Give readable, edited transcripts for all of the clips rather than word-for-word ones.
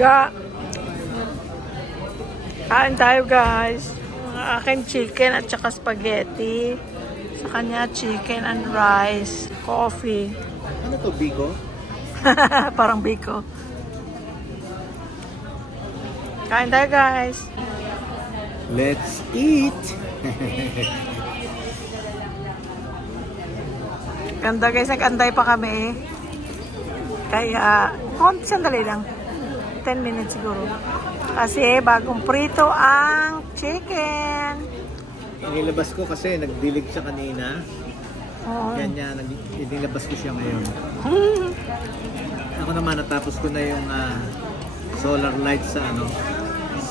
Ga. Kain tayo guys. Akin chicken at saka spaghetti. Sa kanya chicken and rice. Coffee. Ano to, Biko? Parang Biko. Kain tayo guys. Let's eat! Ganda guys, nag-antay pa kami. Kaya, sandali lang. 10 minutes siguro. Kasi bagong prito ang chicken. Inilabas ko kasi nagdilig siya kanina. Oh. Kaya inilabas ko siya ngayon. Ako naman natapos ko na yung solar light sa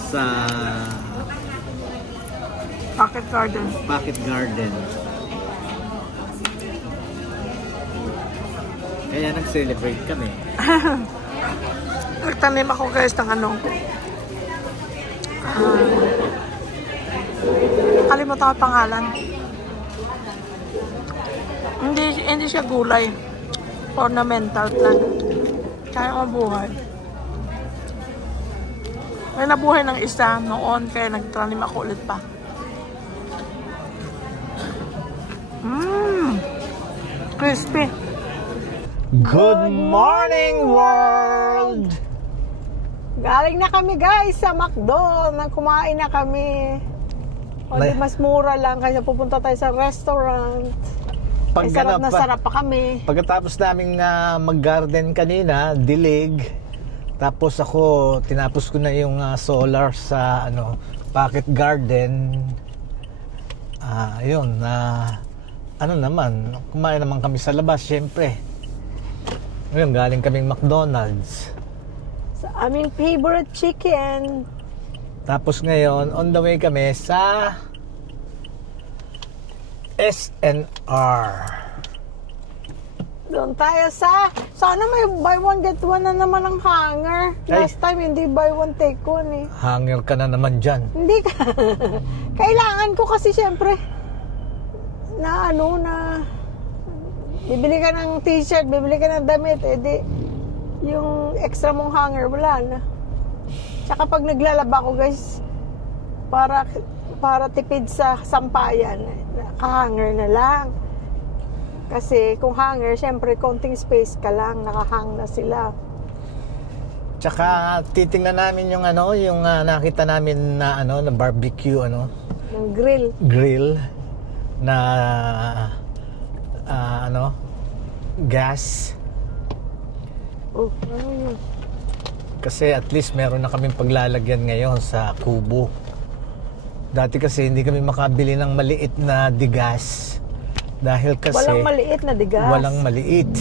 sa Pocket garden. Pocket garden. Kaya nag-celebrate kami. Nagtanim ako guys ng kalimutan ko pangalan. Hindi siya gulay. Ornamental plant. Kaya mabuhay. May nabuhay ng isa noon kaya nagtanim ako ulit pa. Crispy. Good morning, world! Galing na kami guys sa McDo. Kumain na kami. O di mas mura lang kaysa pupunta tayo sa restaurant. Sarap na sarap pa kami. Pagkatapos naming mag-garden kanina, dilig. Tapos ako, tinapos ko na yung solar sa pocket garden. Ayun, kumain naman kami sa labas, syempre. Ngayon, galing kaming McDonald's. Sa aming favorite chicken. Tapos ngayon, on the way kami sa SNR. Doon tayo sana may buy one get one na naman ang hanger. Last time hindi buy one take one eh. Hanger ka na naman dyan. Hindi ka. Kailangan ko kasi syempre na bibili ka ng t-shirt, bibili ka ng damit, yung extra mong hanger wala na. Tsaka pag naglalaba ko guys, para tipid sa sampayan, naka-hanger na lang. Kasi kung hanger, syempre konting space ka lang, nakahang na sila. Tsaka titingnan namin yung nakita namin na na barbecue ng grill na gas. Oh, ano yun? Kasi at least meron na kaming paglalagyan ngayon sa kubo. Dati kasi hindi kami makabili ng maliit na digas. Dahil kasi walang maliit na digas. Walang maliit.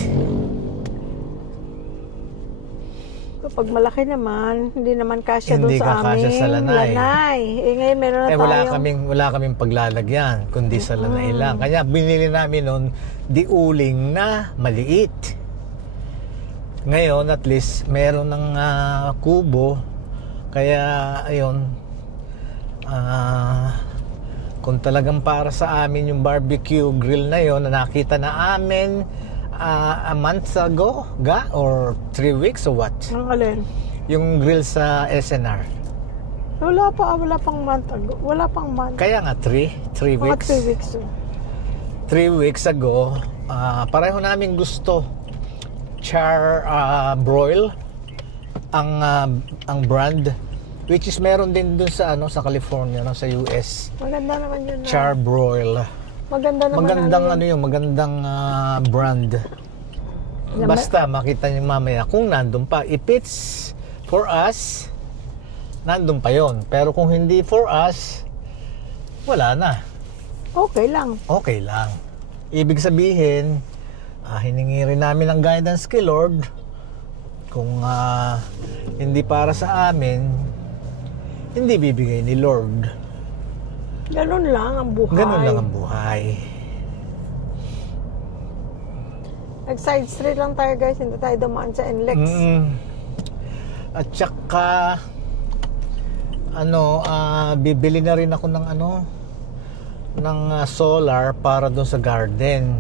Pag malaki naman, hindi naman kasya doon sa amin. Hindi ka kasya sa lanay. Ngayon meron na tayong... Wala kaming paglalagyan, kundi sa lanay lang. Kaya binili namin noon diuling na maliit. Ngayon, at least, meron ng kubo. Kaya, ayun, kung talagang para sa amin yung barbecue grill na yon na nakita na amin a month ago or 3 weeks or what? Ang alin? Yung grill sa SNR. Wala pang month ago. Wala pang month. Kaya nga 3 weeks. 3 weeks. 3 weeks ago, pareho namin gusto char broil ang brand, which is meron din dun sa sa California, sa US. Maganda naman yun. Char broil. Magandang brand. Basta makita niyo mamaya kung nandun pa. If it's for us, nandun pa yon. Pero kung hindi for us, wala na. Okay lang. Okay lang. Ibig sabihin, hiningi rin namin ang guidance kay Lord. Kung hindi para sa amin, hindi bibigay ni Lord. Ganun lang ang buhay. Nag-side street lang tayo guys, hindi tayo dumaan sa NLEX. At saka bibili na rin ako ng solar para doon sa garden.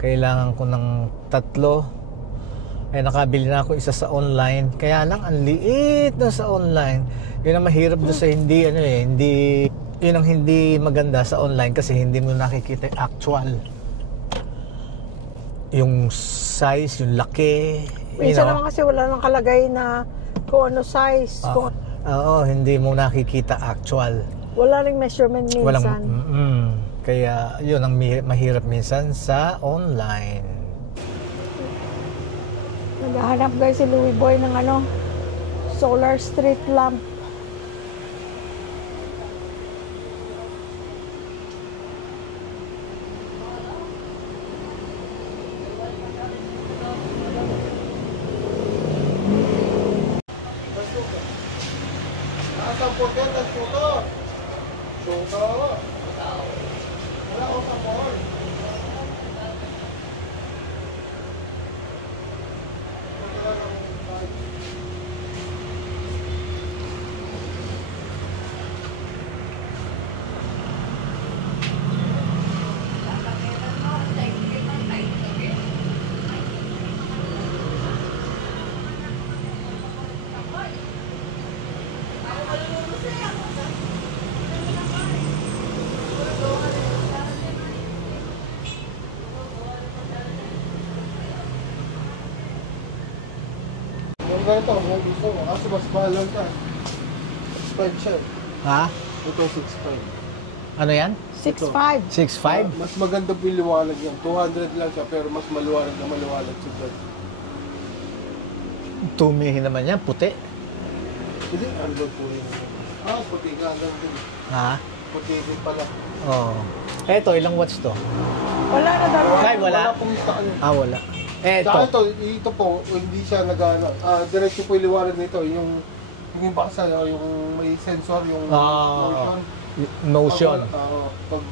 Kailangan ko ng 3 Eh, nakabili na ako isa sa online. Kaya lang, ang liit na sa online. Yun ang mahirap doon sa hindi, yun ang hindi maganda sa online kasi hindi mo nakikita yung actual. Yung size, yung laki. Minsan naman kasi wala nang kalagay na kung ano size. Oo, hindi mo nakikita actual. Wala ring measurement minsan. Walang, kaya yun ang mahirap minsan sa online. Naghahanap guys si Louie Boy ng solar street lamp. Yung ganito, kung gusto mo, kasi mas mahal lang ka. 6.5 siya. Ha? Ito 6.5. Ano yan? 6'5". 6'5"? Mas maganda po yung liwanag yan. 200 lang siya, pero mas maliwanag siya dyan. Tumihin naman yan, puti. Hindi, ano ba po yun? Puti ka lang din. Ha? Puti din pala. Oo. Eto, ilang watts to? Wala na dalawa. Ay, wala. Wala pong saan. Wala. Saka Eto. ito po, hindi siya diretso po yung liwanag nito. Yung baksa, yung may sensor, yung Motion. Pag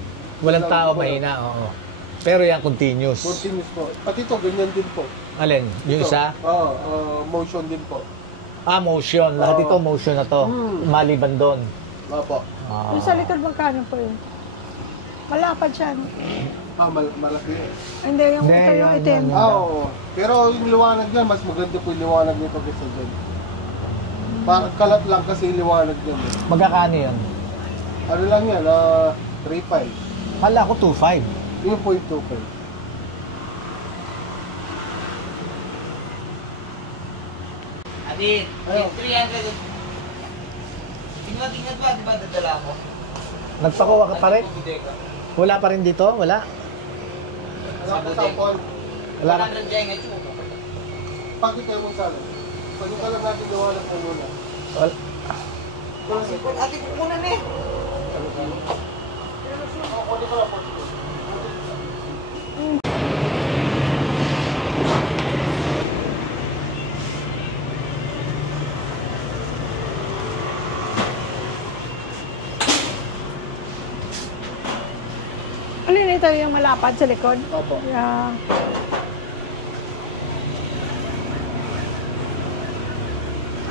Walang tao, mahina. Oo. Pero yan, continuous. continuous po. Pati ito, ganyan din po. Alin? Yung Ito, isa? motion din po. Motion. Lahat ito, motion na to. Maliban doon. Opo. Yung sa likod magkano po yun? Malapad siya. Malaki yun. Hindi, yung Hindi, ito yung yan, itim. yan. Oo. Pero yung liwanag niyan, mas maganda po yung liwanag nito kaysa dyan. Parang kalat lang kasi yung liwanag niyan. Magkakano yan? Ano lang yan, 3.5. Hala ko 2.5. Yung po yung 2.5. Adin, 300. Tingnan ba, di ba dadala mo? Nagpakuha ka pa rin? Wala pa rin dito? Wala? Wala ka sample. Wala ka? 100 dyan ngayon. Bakit kayo mong sala? Pwede ka lang natin liwanag mo muna. Wala. Ate, kukunan eh. Pwede ka lang po. Alin ito yung malapad sa likod? Opo. Yeah.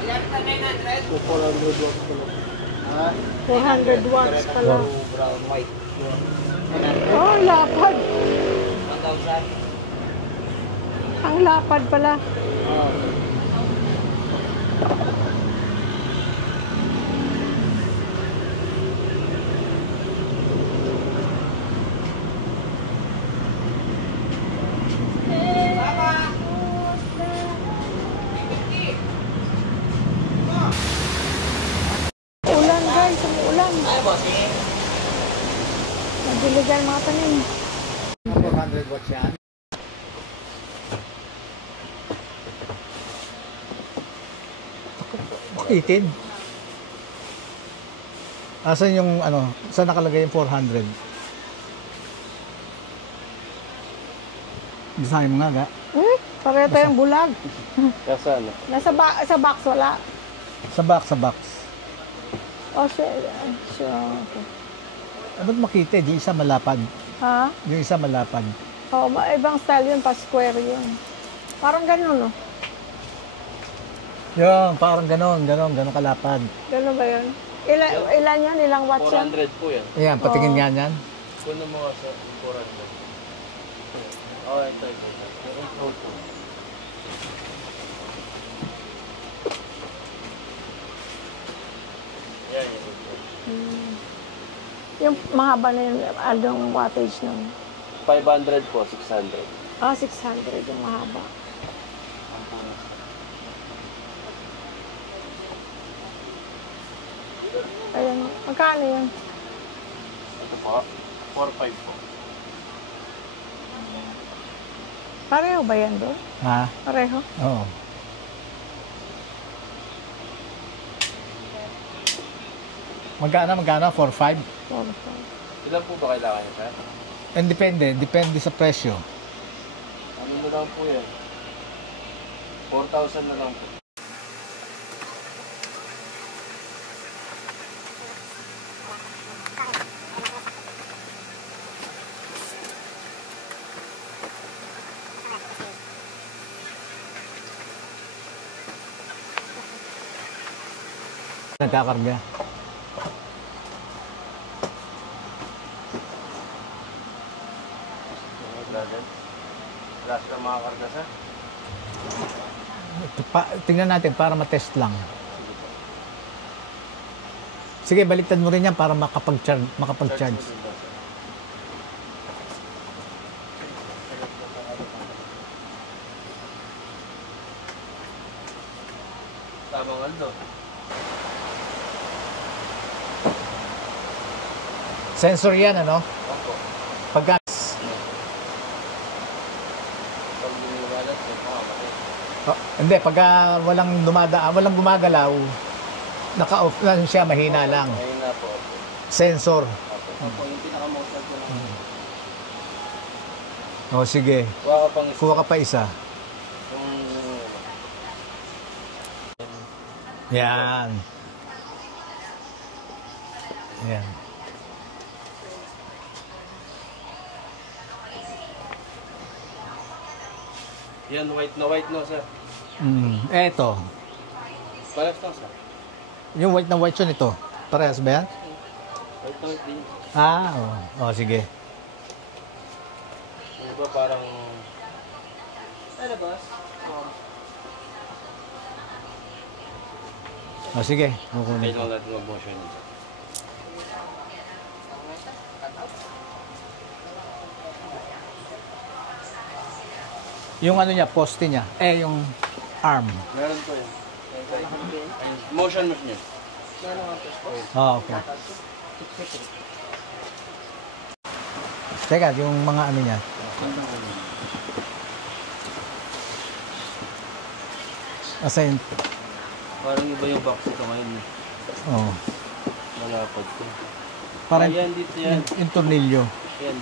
Ayan na 900. 400 watts pa lang. 400 watts pala. Brown, white. Oh, lapad. 1,000. Ang lapad pala. Ulan guys, umuulan. Ay, bossing. Nagdiligan mga tanim. 400 watts yan. Itin. Asan yung saan nakalagay yung 400? Design mo nga ga. Pareho tayong bulag. Kasi ano? Sa box wala. Sa box. Oh, sure. Okay. Ba't makita? Yung isa malapad. Ha? Yung isa malapad. Oo, ibang style yun, pa-square yun. Parang ganun, no? Yung parang ganon kalapad. Ganun ba yun? Ilan yan? Ilang watts yan? 400 po yan. Ayan, patingin nga yan. Kuno mo nga sa 400. Oh, ito. Yan, yan. Yung mahaba na yung anong wattage nun? 500 po, 600. Ah, 600 yung mahaba. Ayan, magkano yan? Ito po, 4.5 po. Pareho ba yan doon? Ha? Pareho? Oo. Magkano? 4-5? Ilan po ba kailangan niya, sir? And depende sa presyo. Ano na lang po yan? 4,000 na lang po. Nagkakarga. Wala sila makakarga, sir? Tingnan natin para matest lang. Sige, baliktad mo rin yan para makapag-charge. Tamang aldo. Sensor yan, ano? Opo. Pagka Pag biniwalat, sir, makakamit. hindi, pagka walang gumagalaw, naka-off lang siya, mahina lang. Ayun na po. Sensor. Opo, yung pinaka-motor ko lang. O, sige. Kuha ka pang isa. Kuha ka pa isa. Yan. Yan. Yan, white na white, no, sir? Eto. Parehas lang, sir. Yung white na white yun ito. Parehas ba yan? White na white din. Ah, o. Sige. Ano ba, parang... Ano, boss? O, sige. Kukunin ko. Kailangan natin mag-motion yun, sir. Yung ano niya, poste niya. Yung arm. Meron po yun. Motion machine yun. Okay. Teka, yung mga ano niya. Asan? Parang iba yung box ito ngayon. Oh. Malapad ko. Parang Yan, dito yan. yung tornilyo. Yan.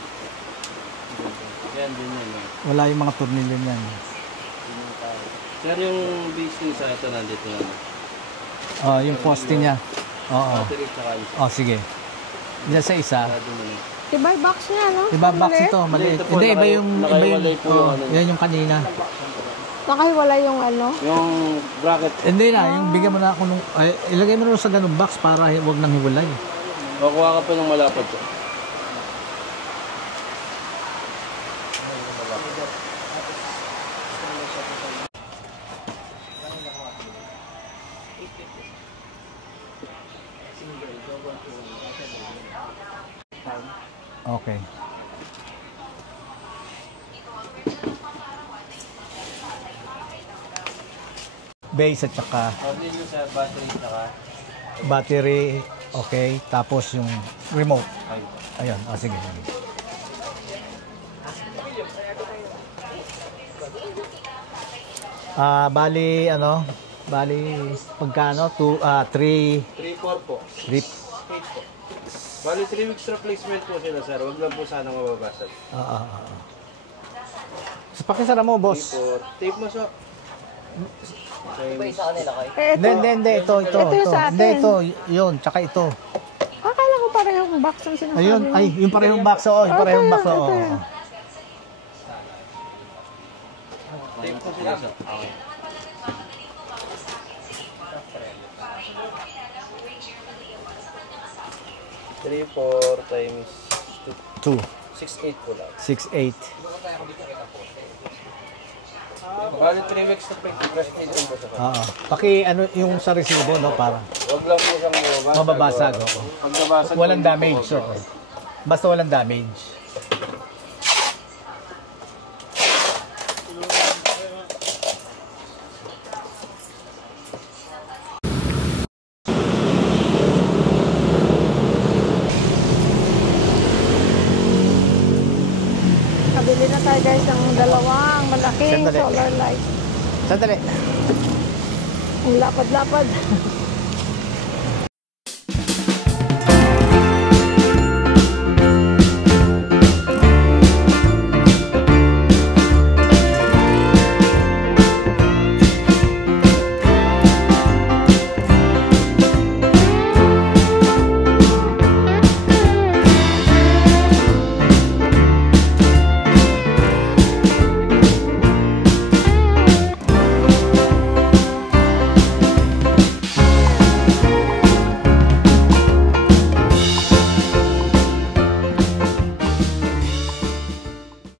Yan, din yan. Wala yung mga tornilyo niyan. Sir, yung base sa ito nandito na. Oh, yung poste niya. Oo. Battery tsaka isa. Oh, sige. Diyan sa isa. Sarado mo na. Diba yung box niya, no? Iba box Maliit? ito, maliit. Ito po, Hindi, iba yung nakahiwalay po yung ano. yan yung kanina. Nakahiwala yung ano? Yung bracket. Hindi na, yung bigyan mo na ako nung ilagay mo na sa ganung box para wag nang hiwalay. Makuha ka pa ng malapad ko. Okay. Base at saka Tornilyo sa battery tsaka battery, okay. Tapos yung remote. ay. Ayun, sige, sige. Bali, pagkano? 3 3-4 po. 3 8 po. Bali 3 weeks replacement po sila, sir. Huwag lang po sana mababasag. So, pakisara mo, boss. 3-4. Tape mo, so. Iba isa kanila kayo. Hindi, ito. Ito yung sa atin. Hindi, ito, yun, tsaka ito. Akala ko parehong box ang sinasabi Ayun, mo. yung parehong box, yung parehong box, Ito yun. Tape po sila, sir. Okay. Three, 4 times 2, 2. 6-8 po lang. 6, 8. Bali 3 weeks na press dito mo sa Oo. Ano yung sa resibo, no? Para Huwag lang po siyang mababasag. Oo. Pag nabasag, Walang hindi po damage. okay. Oo. Basta walang damage. Kabili na tayo guys ng dalawang malaking Sandali. solar light. Sandali. Ang lapad-lapad.